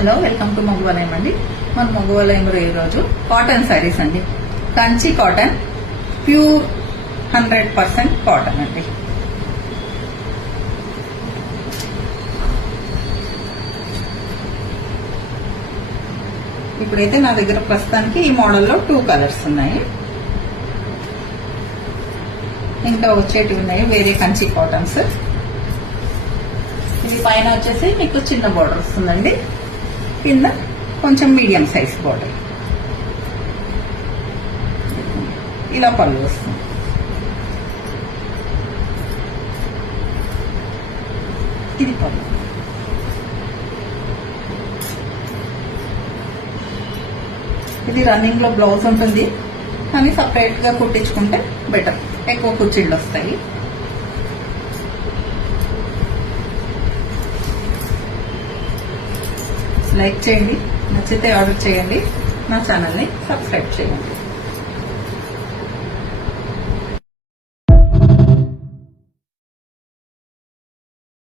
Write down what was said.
Hello, welcome to మగవాలయం అండి. మన మగవాలయంలో ఈ రోజు కాటన్ శారీస్ అండి. కంచి కాటన్, ప్యూర్ 100% కాటన్ అండి. ఇప్పుడైతే నా దగ్గర ప్రస్తుతానికి ఈ మోడల్లో 2 కలర్స్ ఉన్నాయి. ఇంకా వచ్చేటివి ఉన్నాయి వేరే కంచి కాటన్స్. ఇది పైన వచ్చేసి మీకు చిన్న బోర్డర్ వస్తుందండి, కింద కొంచెం మీడియం సైజ్ బోర్డర్. ఇలా పళ్ళు వస్తుంది. ఇది పళ్ళు. ఇది రన్నింగ్ లో బ్లౌజ్ ఉంటుంది, కానీ సపరేట్ గా కుట్టించుకుంటే బెటర్, ఎక్కువ కుర్చీళ్ళు వస్తాయి. లైక్ చేయండి, నచ్చితే ఆర్డర్ చేయండి, నా ఛానల్ని సబ్స్క్రైబ్ చేయండి.